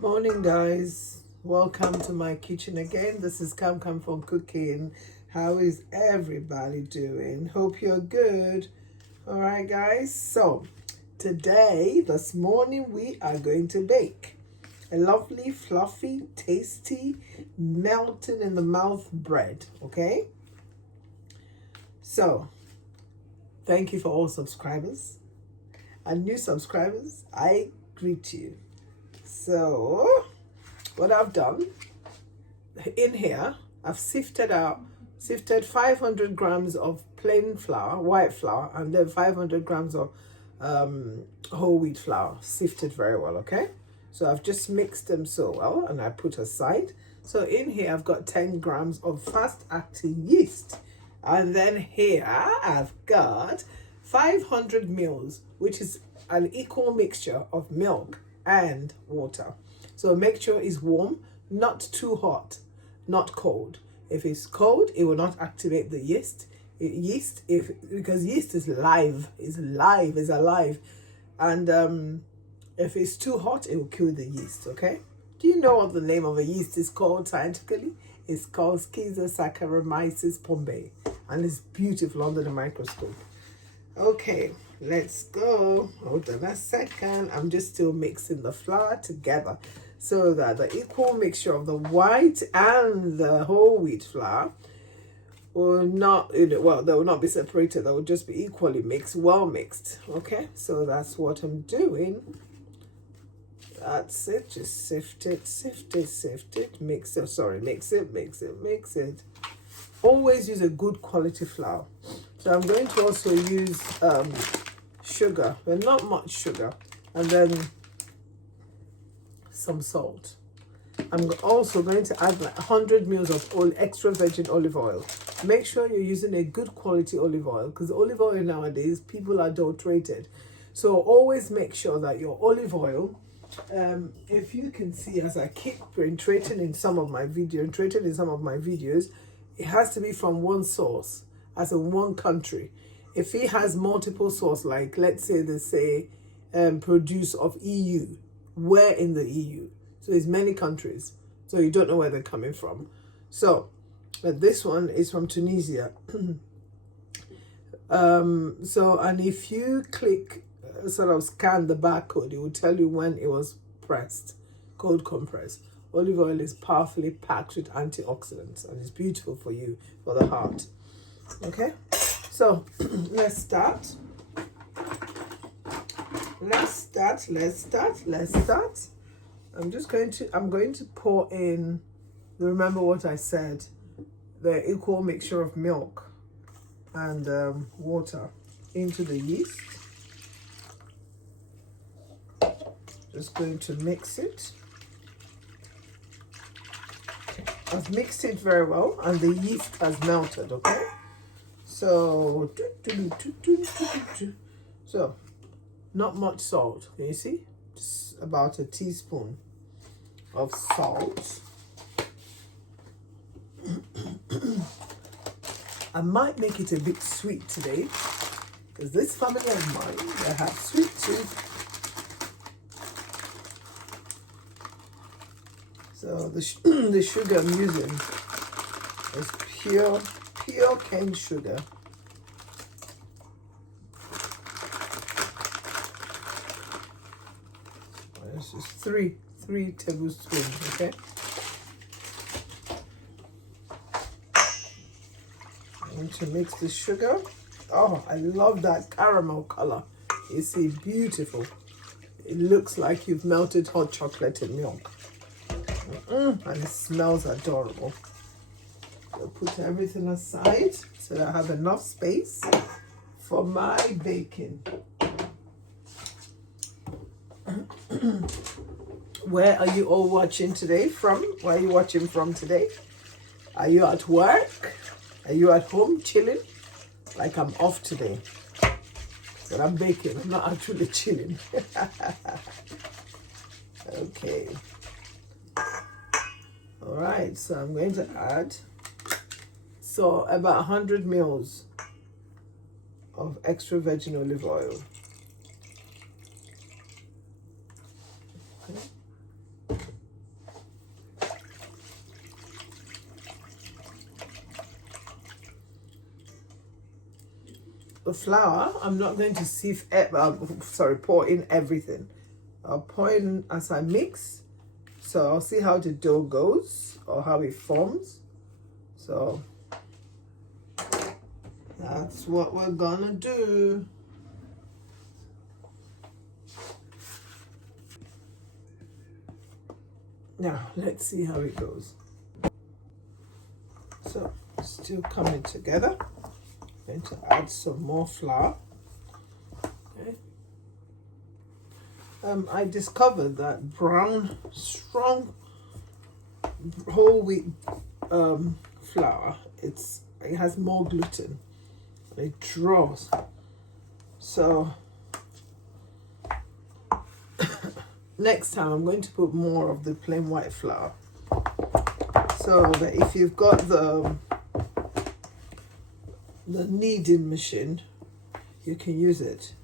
Morning, guys. Welcome to my kitchen again. This is Cam from Cooking. How is everybody doing? Hope you're good. All right, guys. So this morning, we are going to bake a lovely, fluffy, tasty, melted in the mouth bread. Okay. So thank you for all subscribers and new subscribers. I greet you. So what I've done in here, I've sifted 500 grams of plain flour, white flour, and then 500 grams of whole wheat flour, sifted very well. Okay, so I've just mixed them so well and I put aside. So in here I've got 10 grams of fast acting yeast, and then here I've got 500 mils, which is an equal mixture of milk and water. So make sure it's warm, not too hot, not cold. If it's cold, it will not activate the yeast. Because yeast is alive, and if it's too hot, it will kill the yeast. Okay. Do you know what the name of a yeast is called scientifically? It's called Schizosaccharomyces pombe, and it's beautiful under the microscope. Okay, let's go. Hold on a second. I'm just still mixing the flour together so that the equal mixture of the white and the whole wheat flour will not, they will not be separated. They will just be equally mixed, well mixed. Okay, so that's what I'm doing. That's it. Just sift it, mix it. Always use a good quality flour. So I'm going to also use sugar, but not much sugar, and then some salt. I'm also going to add like 100 mils of extra virgin olive oil. Make sure you're using a good quality olive oil, because olive oil nowadays, people adulterated. So always make sure that your olive oil, if you can see, as I keep iterating in some of my videos, it has to be from one source, as in one country. If it has multiple sources, like let's say they say produce of EU, we're in the EU, so it's many countries, so you don't know where they're coming from. So but this one is from Tunisia. And if you click sort of scan the barcode, it will tell you when it was pressed, cold compressed. Olive oil is powerfully packed with antioxidants and it's beautiful for you, for the heart. Okay, so let's start. I'm going to pour in, remember what I said, the equal mixture of milk and water into the yeast. Just going to mix it. I've mixed it very well and the yeast has melted. Okay, so not much salt. Can you see? Just about a teaspoon of salt. I might make it a bit sweet today, because this family of mine, they have sweet tooth. So the sugar I'm using is pure cane sugar. This is three tablespoons. Okay. I'm going to mix the sugar. Oh, I love that caramel color. You see, beautiful. It looks like you've melted hot chocolate in milk. And it smells adorable. So put everything aside so that I have enough space for my baking. Where are you all watching today from? Where are you watching from today? Are you at work? Are you at home chilling? Like I'm off today, but I'm baking. I'm not actually chilling. Okay. All right, so I'm going to add about 100 mils of extra virgin olive oil. Okay. the flour, I'm not going to sieve, pour in everything. I'll pour in as I mix. So I'll see how the dough goes or how it forms. So that's what we're gonna do. Now let's see how it goes. So still coming together. I'm going to add some more flour. Okay. I discovered that brown, strong whole wheat flour, it has more gluten. It draws. So next time I'm going to put more of the plain white flour, so that if you've got the kneading machine, you can use it.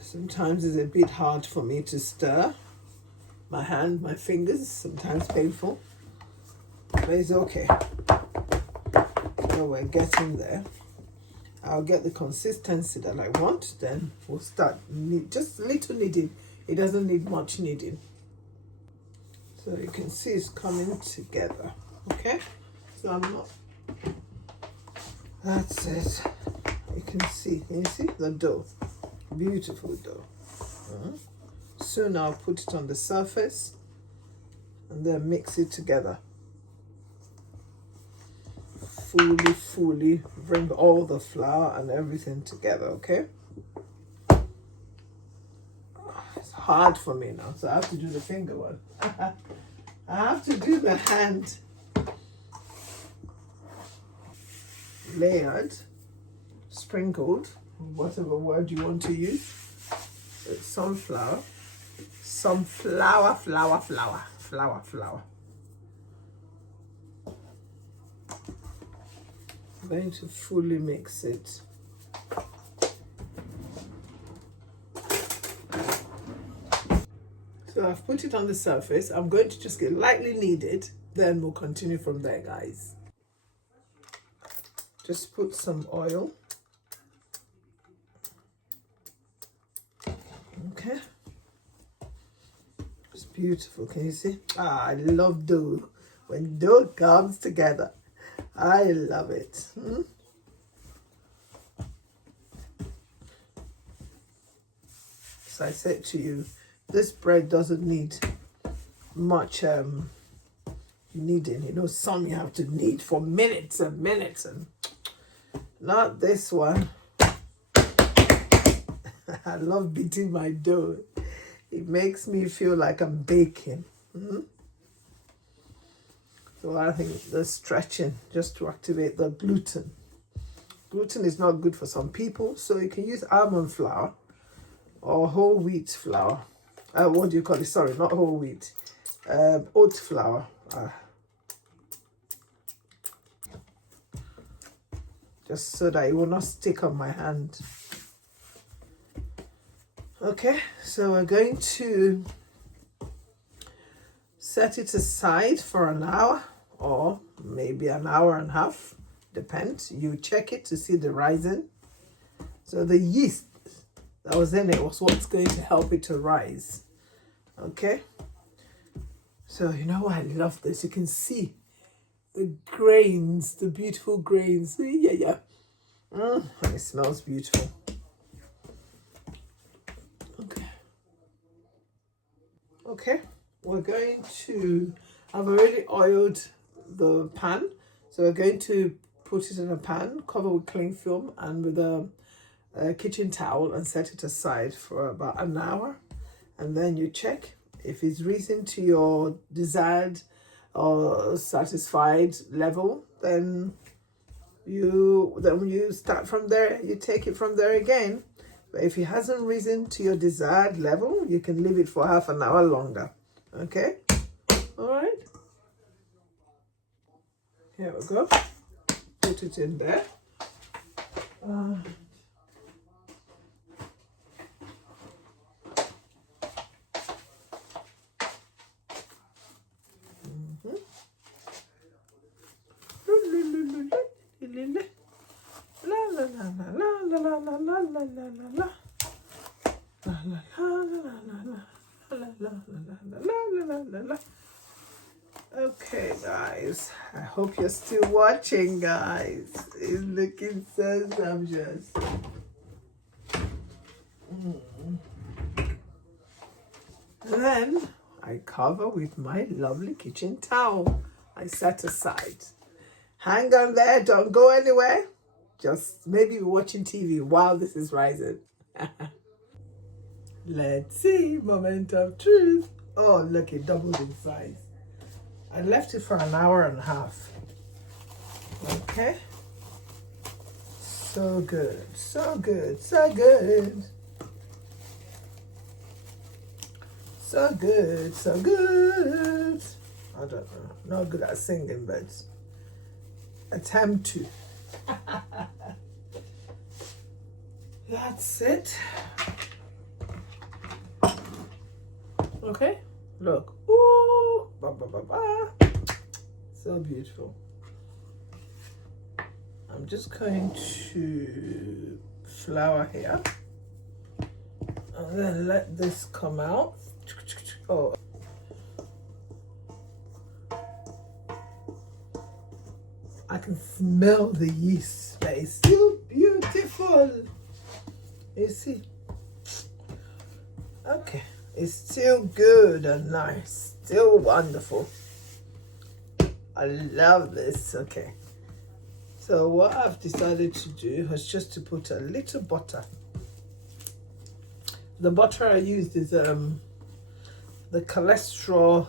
Sometimes it's a bit hard for me to stir. My hand, my fingers, sometimes painful, but it's okay. So we're getting there. I'll get the consistency that I want, then we'll start just a little kneading. It doesn't need much kneading. So you can see it's coming together. Okay, so I'm not, that's it. You can see the dough, beautiful dough. Soon I'll put it on the surface and then mix it together. Fully bring all the flour and everything together, okay? It's hard for me now, so I have to do the finger one. I have to do the hand. Layered, sprinkled, whatever word you want to use. With some flour. Some flour. I'm going to fully mix it. So I've put it on the surface. I'm going to just get lightly kneaded, then we'll continue from there, guys. Just put some oil. Okay. It's beautiful, can you see? I love dough. When dough comes together, I love it. So I said to you, this bread doesn't need much kneading. You know, some you have to knead for minutes and minutes, and not this one. I love beating my dough. It makes me feel like I'm baking. So I think the stretching, just to activate the gluten. Gluten is not good for some people, so you can use almond flour or whole wheat flour. What do you call it? Sorry, not whole wheat. Oat flour. Just so that it will not stick on my hand. Okay, so we're going to set it aside for an hour or maybe an hour and a half, depends. You check it to see the rising. So the yeast that was in it was what's going to help it to rise. Okay, so you know I love this. You can see the grains, the beautiful grains. Yeah. It smells beautiful. Okay, we're going to, I've already oiled the pan, so we're going to put it in a pan, cover with cling film and with a kitchen towel, and set it aside for about an hour. And then you check if it's risen to your desired or satisfied level, then you start from there. You take it from there again. But if it hasn't risen to your desired level, you can leave it for half an hour longer. Okay? All right. Here we go. Put it in there. La guys. I hope you're still watching, guys. It's looking so sumptuous. And then I cover with my lovely kitchen towel I set aside. Hang on there, don't go anywhere. Just maybe watching TV while this is rising. Let's see, moment of truth. Oh, look, it doubled in size. I left it for an hour and a half. Okay. So good, so good, so good. So good, so good. I don't know, not good at singing, but attempt to. That's it. Okay, look. Ooh, ba, ba, ba, ba. So beautiful. I'm just going to flour here. And then let this come out. Oh. I can smell the yeast, but it's still beautiful. You see? Okay. It's still good and nice. Still wonderful. I love this. Okay. So what I've decided to do was just to put a little butter. The butter I used is the cholesterol,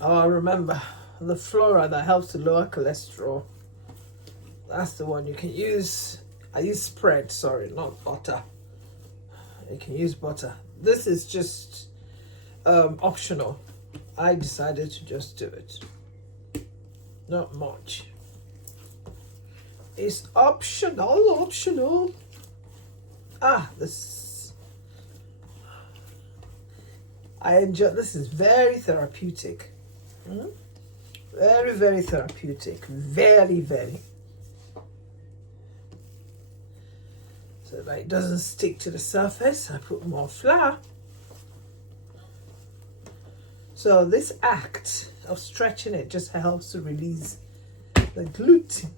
remember, the flora that helps to lower cholesterol. That's the one you can use. I use spread, sorry, not butter. You can use butter. This is just optional. I decided to just do it. Not much. It's optional. I enjoy, this is very therapeutic. Very, very therapeutic. Very, very. So that it doesn't stick to the surface, I put more flour. So this act of stretching it just helps to release the gluten.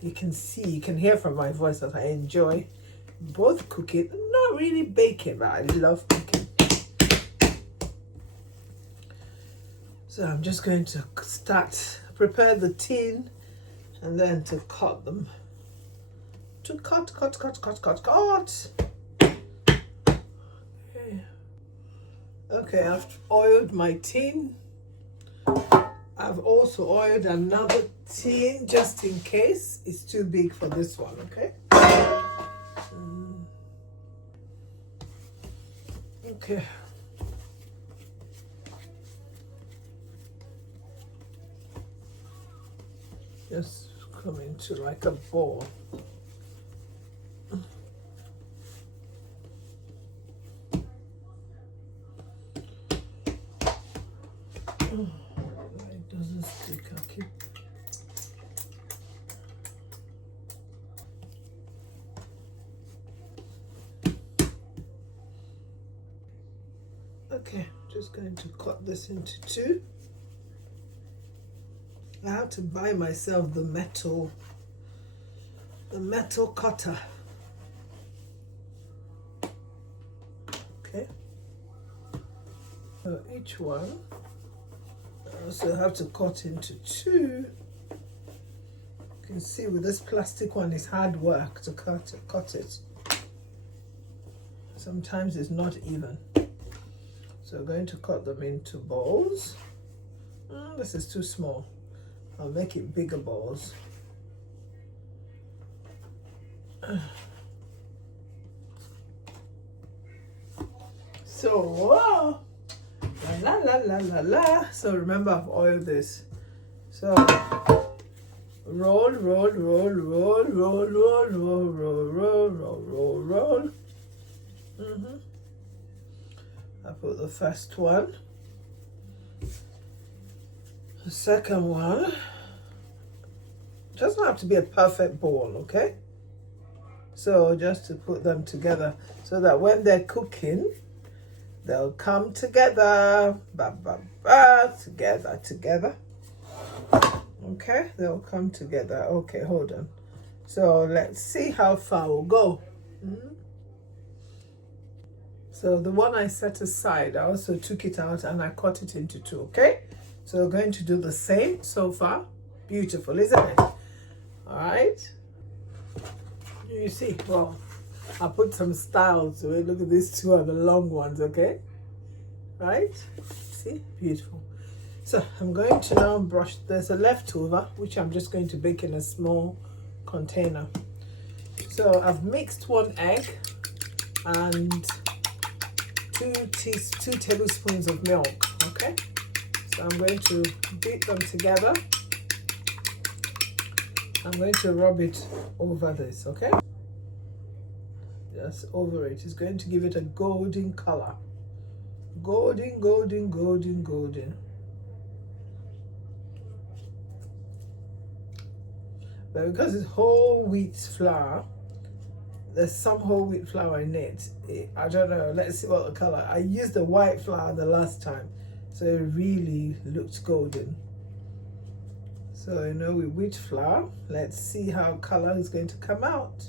You can see, you can hear from my voice that I enjoy both cooking, not really baking, but I love cooking. So I'm just going to prepare the tin and then to cut them. To cut. Okay, I've oiled my tin. I've also oiled another tin just in case it's too big for this one, okay? Okay. Just come into like a ball. It doesn't stick, okay. Okay, just going to cut this into two. I have to buy myself the metal cutter. Okay. So each one, I also have to cut into two. You can see with this plastic one, it's hard work to cut it. Sometimes it's not even. So I'm going to cut them into balls. This is too small. I'll make it bigger balls. So, la. So remember, I've oiled this. So roll. I put the first one. The second one. Doesn't have to be a perfect ball, okay? So just to put them together so that when they're cooking, They'll come together, ba, ba, ba, together. Okay, they'll come together. Okay, hold on. So let's see how far we'll go. So the one I set aside, I also took it out and I cut it into two, okay? So we're going to do the same so far. Beautiful, isn't it? All right. You see, well, I put some styles to it. Look at these two are the long ones, okay? Right? See, beautiful. So I'm going to now brush. There's a leftover, which I'm just going to bake in a small container. So I've mixed 1 egg and 2 tablespoons of milk, okay? So I'm going to beat them together. I'm going to rub it over this, okay? Just over it. It's going to give it a golden color. Golden, golden, golden, golden. But because it's whole wheat flour, there's some whole wheat flour in it. I don't know. Let's see what the color. I used the white flour the last time, so it really looked golden. So you know, with wheat flour, let's see how color is going to come out.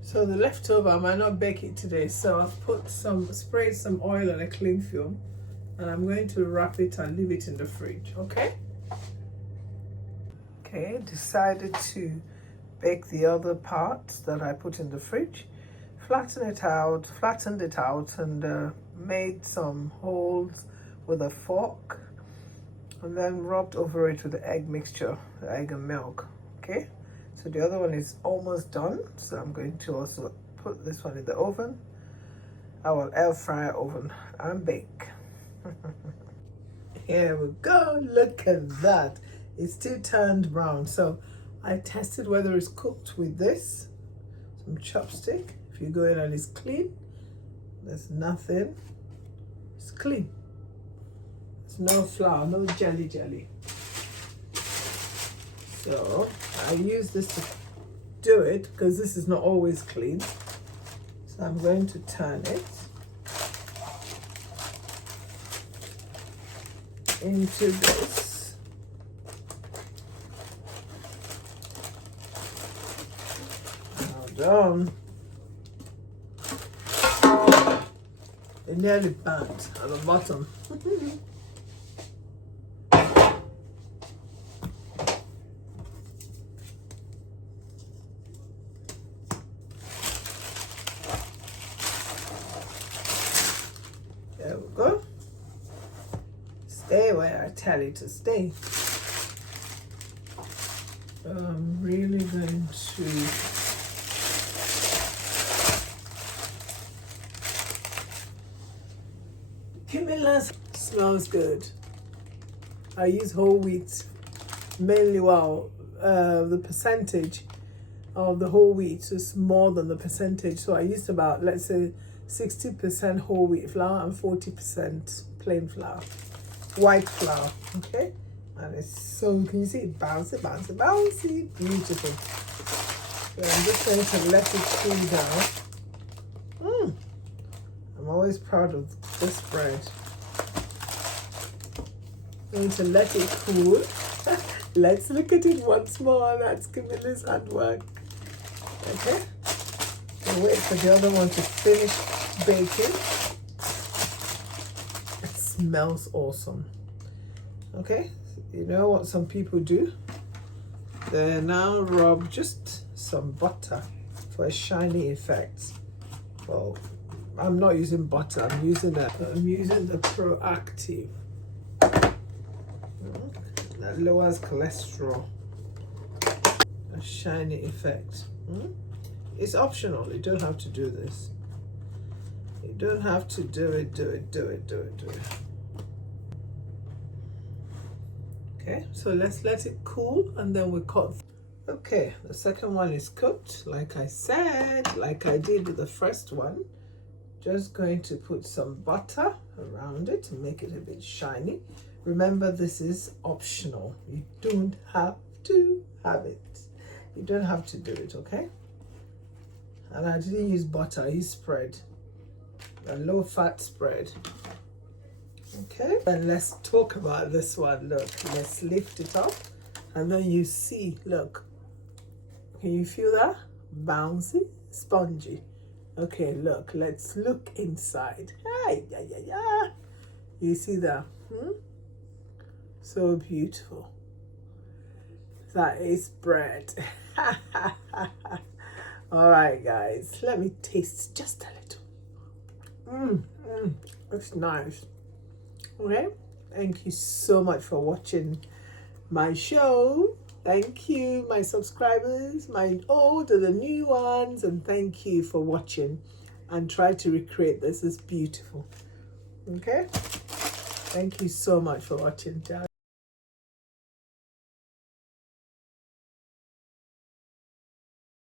So the leftover, I might not bake it today, so I've sprayed some oil on a cling film, and I'm going to wrap it and leave it in the fridge, okay? Okay, decided to bake the other parts that I put in the fridge, flattened it out, and made some holes with a fork, and then rubbed over it with the egg mixture, the egg and milk, okay? So the other one is almost done, so I'm going to also put this one in the oven, our air fryer oven, and bake. Here we go, look at that. It's still turned brown. So I tested whether it's cooked with this, some chopstick. If you go in and it's clean, there's nothing, it's clean. There's no flour, no jelly. So I use this to do it because this is not always clean. So I'm going to turn it into this. Now done. It nearly burnt at the bottom. There we go. Stay where I tell you to stay. So I'm really going to Cumulus smells good. I use whole wheat mainly. Well, the percentage of the whole wheat is more than the percentage, so I used about, let's say, 60% whole wheat flour and 40% plain flour, white flour, okay? And it's so, can you see it bouncy, beautiful. So I'm just going to let it cool down. I'm always proud of this bread. I'm going to let it cool. Let's look at it once more. That's Camilla's handwork. Okay. I'll wait for the other one to finish baking. It smells awesome. Okay. You know what some people do? They now rub just some butter for a shiny effect. Well, I'm not using butter. I'm using the Proactive. That lowers cholesterol. A shiny effect. It's optional. You don't have to do this. You don't have to do it. Okay, so let's let it cool and then we cut. Okay, the second one is cooked, like I said, like I did with the first one. Just going to put some butter around it to make it a bit shiny. Remember, this is optional. You don't have to have it. You don't have to do it, okay? And I didn't use butter, I used spread, a low fat spread. Okay, and let's talk about this one. Look, let's lift it up, and then you see, look, can you feel that? Bouncy, spongy. Okay, look, let's look inside. Hi, yeah, yeah, yeah. You see that? So beautiful. That is bread. All right, guys, let me taste just a little. It's nice. Okay, thank you so much for watching my show. Thank you, my subscribers, my old and the new ones, and thank you for watching and try to recreate this. It's beautiful. Okay, thank you so much for watching.